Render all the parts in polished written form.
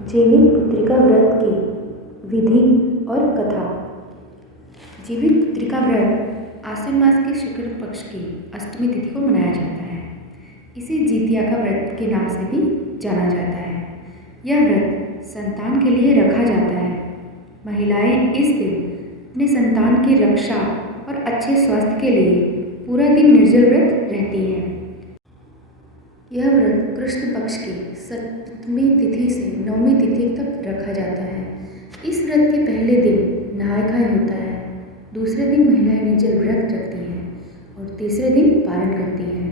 जीवित पुत्रिका व्रत की विधि और कथा। जीवित पुत्रिका व्रत आश्विन मास के शुक्ल पक्ष की अष्टमी तिथि को मनाया जाता है। इसे जितिया का व्रत के नाम से भी जाना जाता है। यह व्रत संतान के लिए रखा जाता है। महिलाएं इस दिन अपने संतान की रक्षा और अच्छे स्वास्थ्य के लिए पूरा दिन निर्जल व्रत रहती हैं। यह व्रत कृष्ण पक्ष की सप्तमी तिथि से नवमी तिथि तक रखा जाता है। इस व्रत के पहले दिन नहाय खाय होता है, दूसरे दिन महिलाएं निर्जल व्रत रखती हैं और तीसरे दिन पारण करती हैं।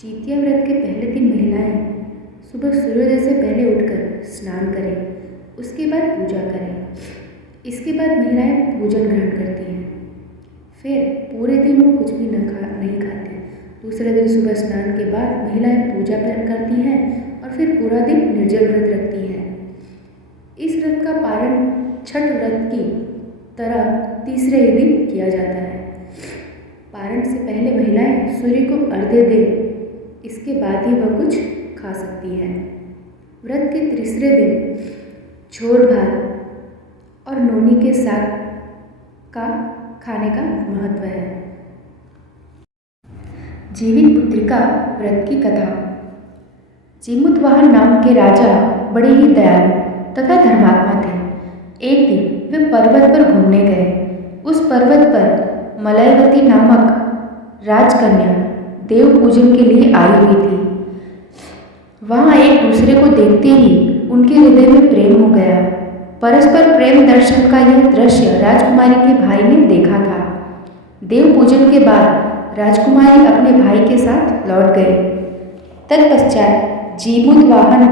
जितिया व्रत के पहले दिन महिलाएं सुबह सूर्योदय से पहले उठकर स्नान करें, उसके बाद पूजा करें। इसके बाद महिलाएं भोजन ग्रहण करती हैं। फिर पूरे दिन वो कुछ भी नहीं खाती। दूसरे दिन सुबह स्नान के बाद महिलाएं पूजा करती हैं और फिर पूरा दिन निर्जल व्रत रखती हैं। इस व्रत का पारण छठ व्रत की तरह तीसरे ही दिन किया जाता है। पारण से पहले महिलाएं सूर्य को अर्घ्य दें, इसके बाद ही वह कुछ खा सकती हैं। व्रत के तीसरे दिन छोर भात और नोनी के साग का खाने का महत्व है। जीवित पुत्रिका व्रत की कथा। जीमूतवाहन नाम के राजा बड़े ही दयालु तथा धर्मात्मा थे। एक दिन वे पर्वत पर घूमने गए। उस पर्वत पर मलयवती नामक राजकन्या देव पूजन के लिए आई हुई थी। वहां एक दूसरे को देखते ही उनके हृदय में प्रेम हो गया। परस्पर प्रेम दर्शन का यह दृश्य राजकुमारी के भाई ने देखा था। देव पूजन के बाद राजकुमारी अपने भाई के साथ लौट गए। तत्पश्चात जीमूतवाहन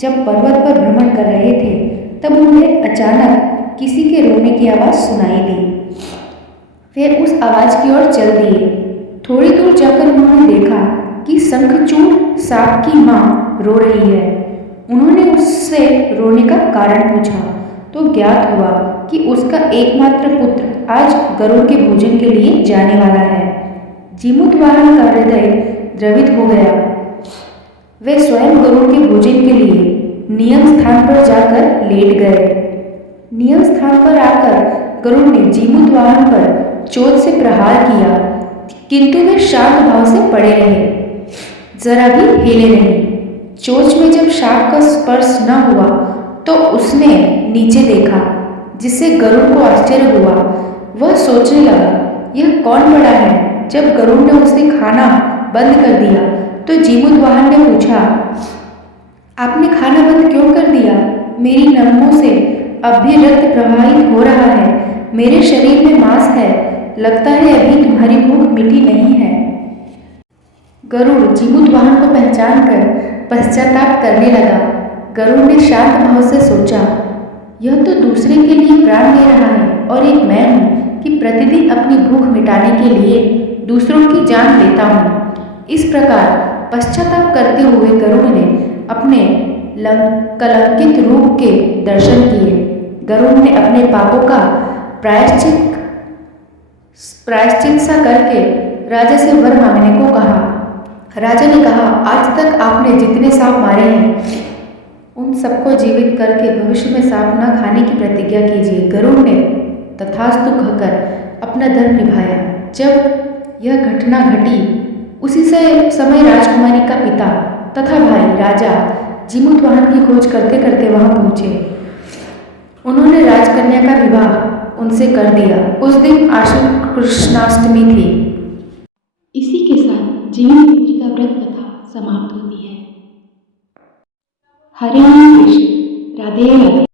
जब पर्वत पर भ्रमण कर रहे थे तब उन्हें अचानक किसी के रोने की आवाज़ सुनाई दी। वे उस आवाज़ की ओर चल दिए। थोड़ी दूर जाकर उन्होंने देखा कि शंखचूड़ सांप की माँ रो रही है। उन्होंने उससे रोने का कारण पूछा तो ज्ञात हुआ कि उसका एकमात्र पुत्र आज गरुड़ के भोजन के लिए जाने वाला है। जीमूतवाहन का हृदय द्रवित हो गया। वे स्वयं गरुड़ के भोजन के लिए नियम स्थान पर जाकर लेट गए। नियम स्थान पर आकर गरुड़ ने जीमूतवाहन पर चोट से प्रहार किया, किंतु वे शांत भाव से पड़े रहे, जरा भी हिले नहीं। चोंच में जब सांप का स्पर्श न हुआ तो उसने नीचे देखा, जिससे गरुड़ को आश्चर्य हुआ। वह सोचने लगा, यह कौन बड़ा है। जब गरुड़ ने उसे खाना बंद कर दिया तो जीमूतवाहन ने पूछा, आपने खाना बंद क्यों कर दिया? मेरी नसों से अब भी रक्त प्रवाहित हो रहा है। मेरे शरीर में मांस है, लगता है अभी तुम्हारी भूख मिटी नहीं है। गरुड़ जीमूतवाहन को पहचान कर पश्चाताप करने लगा। गरुड़ ने शांत भाव से सोचा, यह तो दूसरे के लिए प्राण दे रहा है और एक मैं हूँ कि प्रतिदिन अपनी भूख मिटाने के लिए दूसरों की जान लेता हूँ। इस प्रकार पश्चाताप करते हुए गरुड़ ने अपने कलंकित रूप के दर्शन किए। गरुड़ ने अपने पापों का प्रायश्चित सा करके राजा से वर मांगने को कहा। राजा ने कहा, आज तक आपने जितने सांप मारे हैं उन सबको जीवित करके भविष्य में सांप न खाने की प्रतिज्ञा कीजिए। गरुड़ ने तथास्तु कहकर अपना धर्म निभाया। जब यह घटना घटी उसी से समय राजकुमारी का पिता तथा भाई राजा जीमूतवाहन की खोज करते करते वहां पहुंचे। उन्होंने राजकन्या का विवाह उनसे कर दिया। उस दिन आश्विन कृष्णाष्टमी थी। इसी के साथ जीवित पुत्रिका व्रत कथा समाप्त होती है। हरे कृष्ण, राधे राधे।